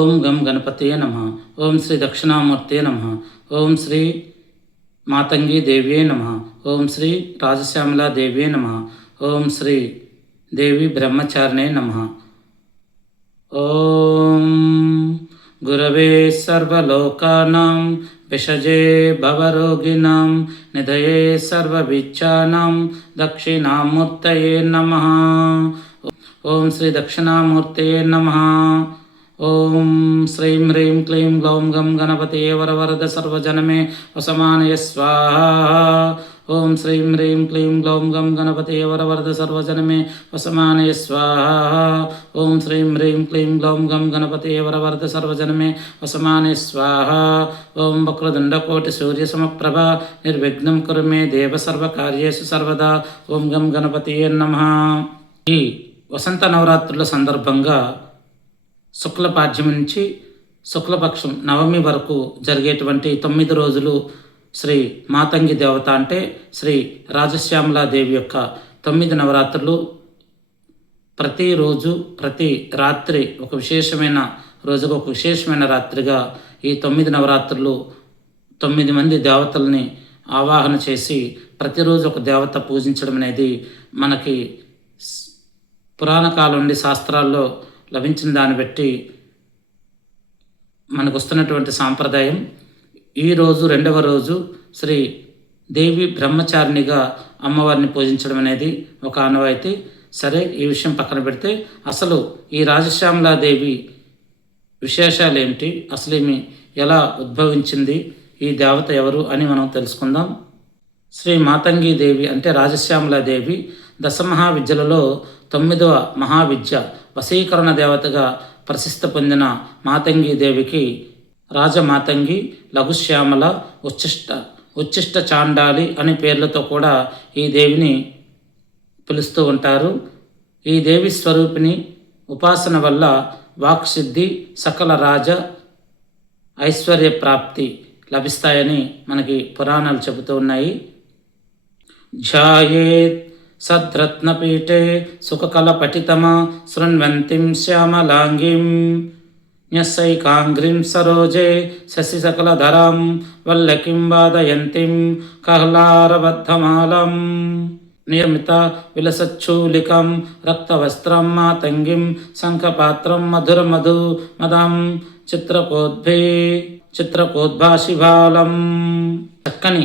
ఓం గం గణపతయే నమః. ఓం శ్రీ దక్షిణామూర్తయే నమః. ఓం శ్రీ మాతంగి దేవ్యే నమః. ఓం శ్రీ రాజశ్యామలా దేవ్యే నమః. ఓం శ్రీ దేవి బ్రహ్మచారిణే నమః. ఓం గురవే సర్వలోకానాం విషజే భవరోగిణాం నిధయే సర్వవిద్యానాం దక్షిణామూర్తయే నమః. ఓం శ్రీ దక్షిణామూర్తయే నమః. ఓం శ్రీం హ్రీం క్లీం గ్లౌం గం గణపతయే వరవరద సర్వజనమే వసమానయ స్వాహా. ఓం శ్రీం హ్రీం క్లీం గ్లౌం గం గణపతయే వరవరద సర్వజనమే వసమానయ స్వాహా. ఓం శ్రీం హ్రీం క్లీం గ్లౌం గం గణపతయే వరవరద సర్వజనమే వసమానయ స్వాహా. ఓం వక్రతుండకోటి సూర్యసమప్రభ నిర్విఘ్నం కురు మే దేవ సర్వకార్యేషు సర్వదా. ఓం గం గణపతయే నమః. ఈ వసంత నవరాత్రుల సందర్భంగా శుక్లపాడ్యం నుంచి శుక్లపక్షం నవమి వరకు జరిగేటువంటి 9 రోజులు శ్రీ మాతంగి దేవత అంటే శ్రీ రాజశ్యామలాదేవి యొక్క 9 నవరాత్రులు. ప్రతిరోజు ప్రతి రాత్రి ఒక విశేషమైన రోజుగా ఒక విశేషమైన రాత్రిగా ఈ 9 నవరాత్రులు 9 మంది దేవతల్ని ఆవాహన చేసి ప్రతిరోజు ఒక దేవత పూజించడం అనేది మనకి పురాణ కాలం నుండి శాస్త్రాల్లో లభించిన దాన్ని బట్టి మనకు వస్తున్నటువంటి సాంప్రదాయం. ఈరోజు 2వ రోజు శ్రీ దేవి బ్రహ్మచారిణిగా అమ్మవారిని పూజించడం అనేది ఒక ఆనవాయితీ. సరే, ఈ విషయం పక్కన పెడితే అసలు ఈ రాజశ్యామలాదేవి విశేషాలు ఏమిటి, అసలు ఈమె ఎలా ఉద్భవించింది, ఈ దేవత ఎవరు అని మనం తెలుసుకుందాం. శ్రీ మాతంగి దేవి అంటే రాజశ్యామలాదేవి దశమహావిద్యలలో 9వ మహావిద్య వశీకరణ దేవతగా ప్రసిద్ధి పొందిన మాతంగి దేవికి రాజమాతంగి, లఘుశ్యామల, ఉచ్చిష్ట చాండాలి అనే పేర్లతో కూడా ఈ దేవిని పిలుస్తూ ఉంటారు. ఈ దేవి స్వరూపిణి ఉపాసన వల్ల వాక్సిద్ధి, సకల రాజ ఐశ్వర్య ప్రాప్తి లభిస్తాయని మనకి పురాణాలు చెబుతూ ఉన్నాయి. ధ్యాయేత్ సద్రత్నపీఠే సుఖకలపఠితమా శృణ్వంతిం శ్యామలాంగిం న్యస్సైకాంగ్రిం సరోజే శశిసకలధరాం వల్లకిం వాదయంతిం కహ్లారబద్ధమాలం నియమిత విలసచ్చూలికం రక్తవస్త్రం మాతంగిం శంఖపాత్రం మధురమధు మదం చిత్రకోద్భాషిభాలం. చక్కని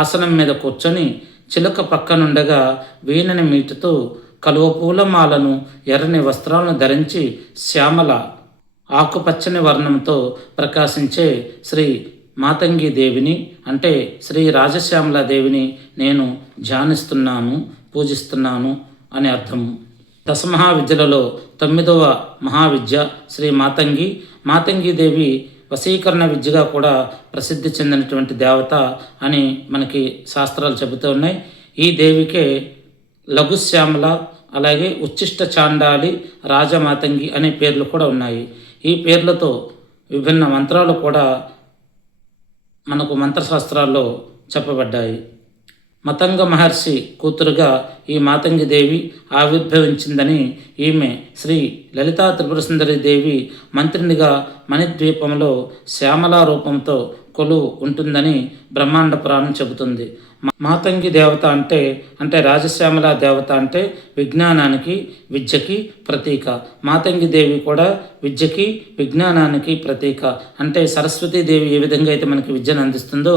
ఆసనం మీద కూర్చొని చిలుక పక్కనుండగా వీణని మీటుతూ కలువ పూలమాలను ఎర్రని వస్త్రాలను ధరించి శ్యామల ఆకుపచ్చని వర్ణంతో ప్రకాశించే శ్రీ మాతంగి దేవిని అంటే శ్రీ రాజశ్యామలాదేవిని నేను ధ్యానిస్తున్నాను, పూజిస్తున్నాను అని అర్థము. దశమహావిద్యలలో 9వ మహావిద్య శ్రీ మాతంగి. మాతంగి దేవి వశీకరణ విద్యగా కూడా ప్రసిద్ధి చెందినటువంటి దేవత అని మనకి శాస్త్రాలు చెబుతూ ఉన్నాయి. ఈ దేవికే లఘుశ్యామల, అలాగే ఉచ్చిష్ట చాండాలి, రాజమాతంగి అనే పేర్లు కూడా ఉన్నాయి. ఈ పేర్లతో విభిన్న మంత్రాలు కూడా మనకు మంత్రశాస్త్రాల్లో చెప్పబడ్డాయి. మతంగ మహర్షి కూతురుగా ఈ మాతంగి దేవి ఆవిర్భవించిందని, ఈమె శ్రీ లలితా త్రిపుర సుందరి దేవి మంత్రినిగా మణిద్వీపంలో శ్యామలా రూపంతో కొలువు ఉంటుందని బ్రహ్మాండ పురాణం చెబుతుంది. మాతంగి దేవత అంటే రాజశ్యామల దేవత అంటే విజ్ఞానానికి, విద్యకి ప్రతీక. మాతంగి దేవి కూడా విద్యకి, విజ్ఞానానికి ప్రతీక. అంటే సరస్వతీదేవి ఏ విధంగా అయితే మనకి విద్యను అందిస్తుందో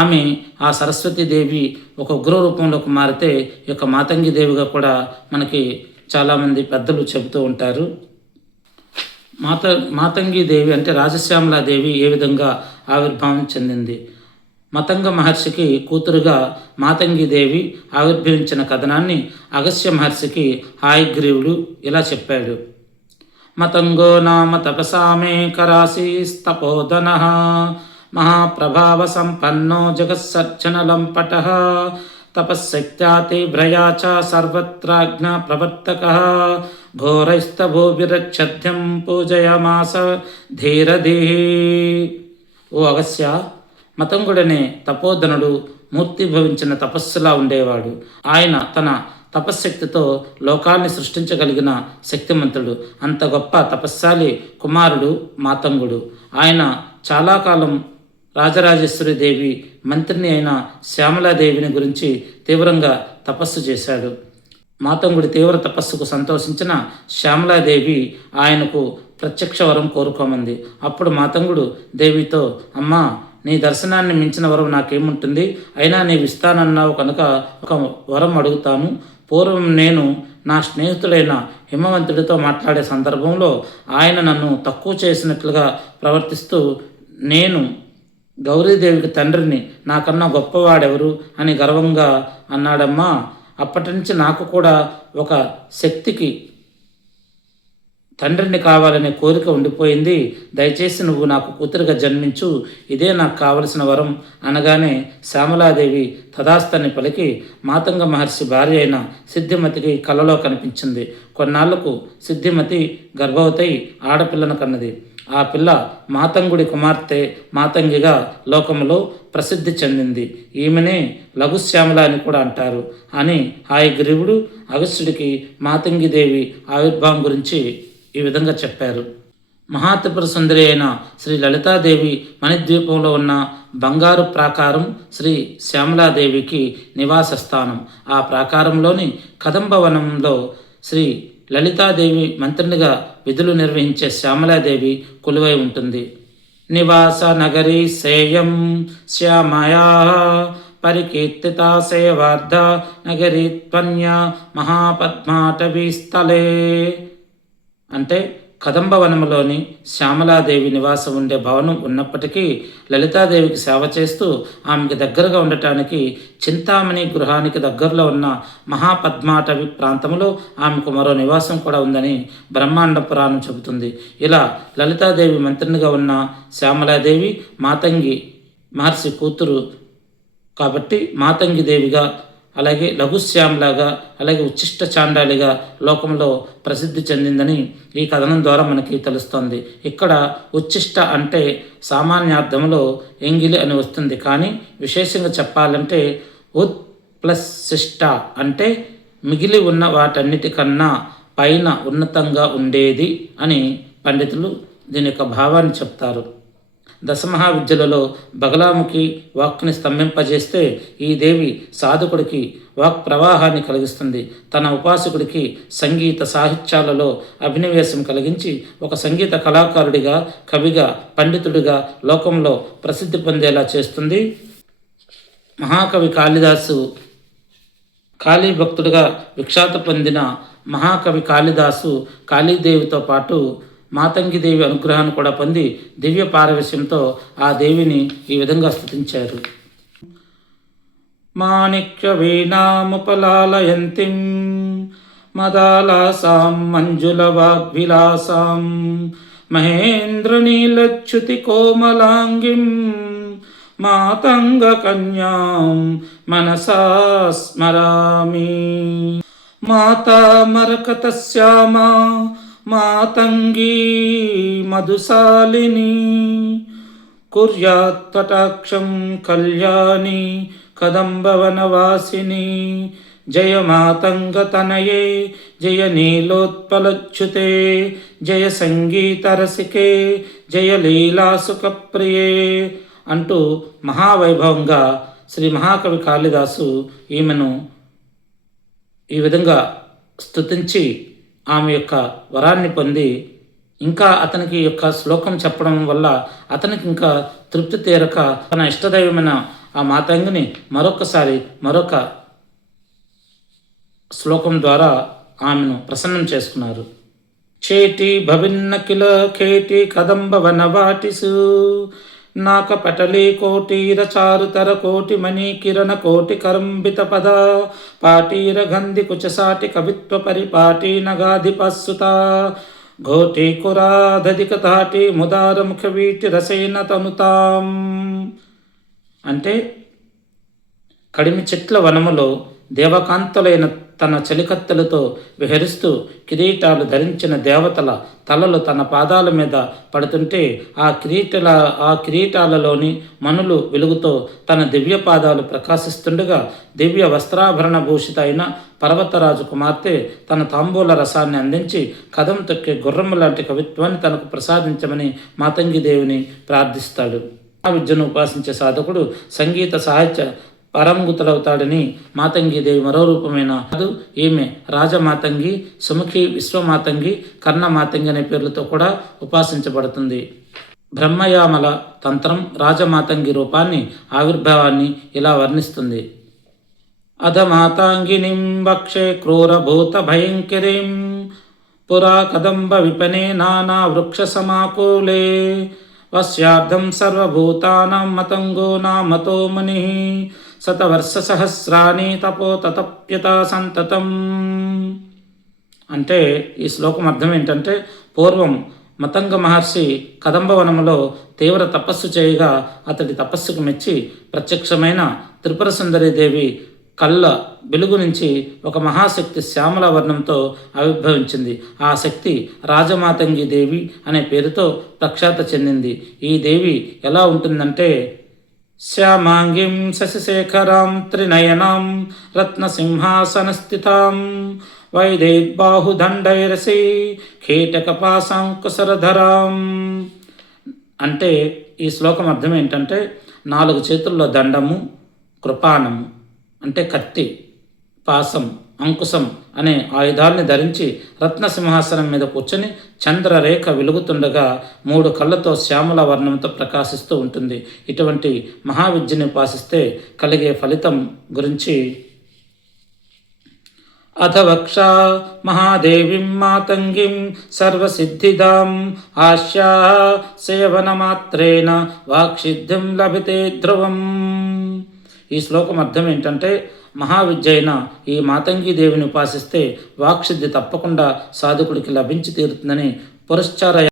ఆమె ఆ సరస్వతీదేవి ఒక ఉగ్ర రూపంలోకి మారితే ఈ యొక్క మాతంగి దేవిగా కూడా మనకి చాలామంది పెద్దలు చెబుతూ ఉంటారు. మాతంగి దేవి అంటే రాజశ్యామలాదేవి ఏ విధంగా ఆవిర్భావం చెందింది. మతంగ మహర్షికి కూతురుగా మాతంగి దేవి ఆవిర్భవించిన కథనాన్ని అగస్త్య మహర్షికి హయగ్రీవుడు ఇలా చెప్పాడు. మతంగో నామ తపసామే కరాశీస్తపోధనః మహాప్రభావ సంపన్నో జగత్సర్జనలంపటః తపశ్శక్త్యా తీవ్రయా చ సర్వత్రాజ్ఞ ప్రవర్తకః ఘోరైస్తభూభిరక్షధ్యం పూజయామాస ధీరధీః. ఓ అగస్త్య, మతంగుడనే తపోధనుడు మూర్తిభవించిన తపస్సులా ఉండేవాడు. ఆయన తన తపశ్శక్తితో లోకాల్ని సృష్టించగలిగిన శక్తిమంతుడు. అంత గొప్ప తపస్శాలి కుమారుడు మాతంగుడు. ఆయన చాలా కాలం రాజరాజేశ్వరి దేవి మంత్రిని అయిన శ్యామలాదేవిని గురించి తీవ్రంగా తపస్సు చేశాడు. మాతంగుడి తీవ్ర తపస్సుకు సంతోషించిన శ్యామలాదేవి ఆయనకు ప్రత్యక్ష వరం కోరుకోమంది. అప్పుడు మాతంగుడు దేవితో, అమ్మా, నీ దర్శనాన్ని మించిన వరం నాకేముంటుంది? అయినా నీవు ఇస్తానన్నావు కనుక ఒక వరం అడుగుతాను. పూర్వం నేను నా స్నేహితుడైన హిమవంతుడితో మాట్లాడే సందర్భంలో ఆయన నన్ను తక్కువ చేసినట్లుగా ప్రవర్తిస్తూ, నేను గౌరీదేవికి తండ్రిని, నాకన్నా గొప్పవాడెవరు అని గర్వంగా అన్నాడమ్మా. అప్పటి నుంచి నాకు కూడా ఒక శక్తికి తండ్రిని కావాలనే కోరిక ఉండిపోయింది. దయచేసి నువ్వు నాకు కూతురుగా జన్మించు, ఇదే నాకు కావలసిన వరం అనగానే శ్యామలాదేవి తదాస్తని పలికి మాతంగ మహర్షి భార్య అయిన సిద్ధిమతికి కలలో కనిపించింది. కొన్నాళ్లకు సిద్ధిమతి గర్భవతి ఆడపిల్లను కన్నది. ఆ పిల్ల మాతంగుడి కుమార్తె మాతంగిగా లోకంలో ప్రసిద్ధి చెందింది. ఈమెనే లఘుశ్యామల అని కూడా అంటారు అని హయగ్రీవుడు అగస్త్యుడికి మాతంగిదేవి ఆవిర్భావం గురించి ఈ విధంగా చెప్పారు. మహాత్రిపుర సుందరి అయిన శ్రీ లలితాదేవి మణిద్వీపంలో ఉన్న బంగారు ప్రాకారం శ్రీ శ్యామలాదేవికి నివాస స్థానం. ఆ ప్రాకారంలోని కదంబవనంలో శ్రీ లలితాదేవి మంత్రినిగా విధులు నిర్వహించే శ్యామలాదేవి కొలువై ఉంటుంది. నివాస నగరీ సేయం శ్యామయా పరికీర్తిత సేవార్ధ నగరీ త్వన్య మహాపద్మాటవీ స్థలే. అంటే కదంబవనములోని శ్యామలాదేవి నివాసం ఉండే భవనం ఉన్నప్పటికీ లలితాదేవికి సేవ చేస్తూ ఆమెకి దగ్గరగా ఉండటానికి చింతామణి గృహానికి దగ్గరలో ఉన్న మహాపద్మాటవి ప్రాంతంలో ఆమెకు మరో నివాసం కూడా ఉందని బ్రహ్మాండ పురాణం చెబుతుంది. ఇలా లలితాదేవి మంత్రినిగా ఉన్న శ్యామలాదేవి మాతంగి మహర్షి కూతురు కాబట్టి మాతంగి దేవిగా, అలాగే లఘుశ్యామలాగా, అలాగే ఉచ్చిష్ట చాండాలిగా లోకంలో ప్రసిద్ధి చెందిందని ఈ కథనం ద్వారా మనకి తెలుస్తోంది. ఇక్కడ ఉచ్చిష్ట అంటే సామాన్యార్థంలో ఎంగిలి అని వస్తుంది, కానీ విశేషంగా చెప్పాలంటే ఉత్ ప్లస్ శిష్ట అంటే మిగిలి ఉన్న వాటన్నిటికన్నా పైన ఉన్నతంగా ఉండేది అని పండితులు దీని యొక్క భావాన్ని చెప్తారు. దశమహావిద్యలలో బగలాముఖి వాక్కుని స్తంభింపజేస్తే ఈ దేవి సాధకుడికి వాక్ ప్రవాహాన్ని కలిగిస్తుంది. తన ఉపాసకుడికి సంగీత సాహిత్యాలలో అభినవేశం కలిగించి ఒక సంగీత కళాకారుడిగా, కవిగా, పండితుడిగా లోకంలో ప్రసిద్ధి పొందేలా చేస్తుంది. మహాకవి కాళిదాసు కాళీ భక్తుడిగా విఖ్యాత పొందిన మహాకవి కాళిదాసు కాళీదేవితో పాటు మాతంగిదేవి అనుగ్రహాన్ని కూడా పొంది దివ్య పారవశ్యంతో ఆ దేవిని ఈ విధంగా స్తుతించారు. మాణిక్య వీణాముపలాలయంతిం మదాలాసాం మంజుల వాగ్విలాసాం మహేంద్రనీలచ్యుతి కోమలాంగిం మాతంగ కన్యాం మనసా స్మరామి. మాతా మరకతశ్యామా మాతంగీ మధుశాలిని కుర్యాత్ కటాక్షం కళ్యాణి కదంబవనవాసిని. జయ మాతంగతనయే జయ నీలోత్పలచ్యుతే జయ సంగీతరసికే జయ లీలాసుఖప్రియే అంటూ మహావైభవంగా శ్రీ మహాకవి కాళిదాసు ఈమెను ఈ విధంగా స్తుతించి ఆమె యొక్క వరాన్ని పొంది, ఇంకా అతనికి యొక్క శ్లోకం చెప్పడం వల్ల అతనికి ఇంకా తృప్తి తీరక తన ఇష్టదైవమైన ఆ మాతంగిని మరొక శ్లోకం ద్వారా ఆమెను ప్రసన్నం చేసుకున్నారు. చేటి భవిన్న కిల ఖేటి కదంబ వనవాటిసు నాకపటలీ కోటీర చారుతర కోటి మణి కిరణ కోటి కరంబిత పద పాటీర గంధి కుచసాటి కవిత్వ పరిపాటి నగాధిపస్సుత ఘోటి కురాధిక తాటి ముదార ముఖ వీటి రసైన తనుతాం. అంటే కడిమి చెట్ల వనములో దేవకాంతులైన తన చలికత్తెలతో విహరిస్తూ కిరీటాలు ధరించిన దేవతల తలలు తన పాదాల మీద పడుతుంటే ఆ కిరీటాలలోని మణులు వెలుగుతో తన దివ్య పాదాలు ప్రకాశిస్తుండగా దివ్య వస్త్రాభరణ భూషిత అయిన పర్వతరాజు కుమార్తె తన తాంబూల రసాన్ని అందించి కదం తొక్కే గుర్రము లాంటి కవిత్వాన్ని తనకు ప్రసాదించమని మాతంగి దేవిని ప్రార్థిస్తాడు. ఆ విద్యను ఉపాసించే సాధకుడు సంగీత సాహిత్య పరంగుతులవుతాడని మాతంగి దేవి మరో రూపమైన ఈమె రాజమాతంగి, సుముఖి, విశ్వమాతంగి, కర్ణమాతంగి అనే పేర్లతో కూడా ఉపాసించబడుతుంది. బ్రహ్మయామల తంత్రం రాజమాతంగి రూపాన్ని ఆవిర్భావాన్ని ఇలా వర్ణిస్తుంది. అధమాతాంగినిం వక్షే క్రూరభూత భయంకరీం పురా కదంబ విపనే నానా వృక్ష సమాకూలే వస్యార్థం సర్వభూతానాం మతంగో నామతో ముని శతవర్ష సహస్రాని తపో తతప్యత సంతతం. అంటే ఈ శ్లోకం అర్థం ఏంటంటే, పూర్వం మతంగ మహర్షి కదంబవనములో తీవ్ర తపస్సు చేయగా అతడి తపస్సుకు మెచ్చి ప్రత్యక్షమైన త్రిపుర సుందరి దేవి కళ్ళ వెలుగు నుంచి ఒక మహాశక్తి శ్యామల వర్ణంతో ఆవిర్భవించింది. ఆ శక్తి రాజమాతంగి దేవి అనే పేరుతో ప్రఖ్యాత చెందింది. ఈ దేవి ఎలా ఉంటుందంటే, శ్యామాంగిం శశిశేఖరాం త్రినయనాం రత్నసింహాసనస్థితాం వైదేబాహుదండైరసి కీటకపాశాంకుశరధరాం. అంటే ఈ శ్లోకం అర్థం ఏంటంటే, 4 చేతుల్లో దండము, కృపాణము అంటే కత్తి, పాసం, అంకుశం అనే ఆయుధాల్ని ధరించి రత్నసింహాసనం మీద కూర్చొని చంద్రరేఖ వెలుగుతుండగా 3 కళ్ళతో శ్యామల వర్ణంతో ప్రకాశిస్తూ ఉంటుంది. ఇటువంటి మహావిద్యని ఉపాసిస్తే కలిగే ఫలితం గురించి అథవక్ష మహాదేవిం మాతంగిం సర్వసిద్ధిదాం ఆశ్యా సేవనమాత్రేణ వాక్సిద్ధిం లభితే ధ్రువం. ఈ శ్లోకం అర్థం ఏంటంటే, మహావిద్య అయిన ఈ మాతంగి దేవిని ఉపాసిస్తే వాక్సిద్ధి తప్పకుండా సాధకుడికి లభించి తీరుతుందని పురశ్చార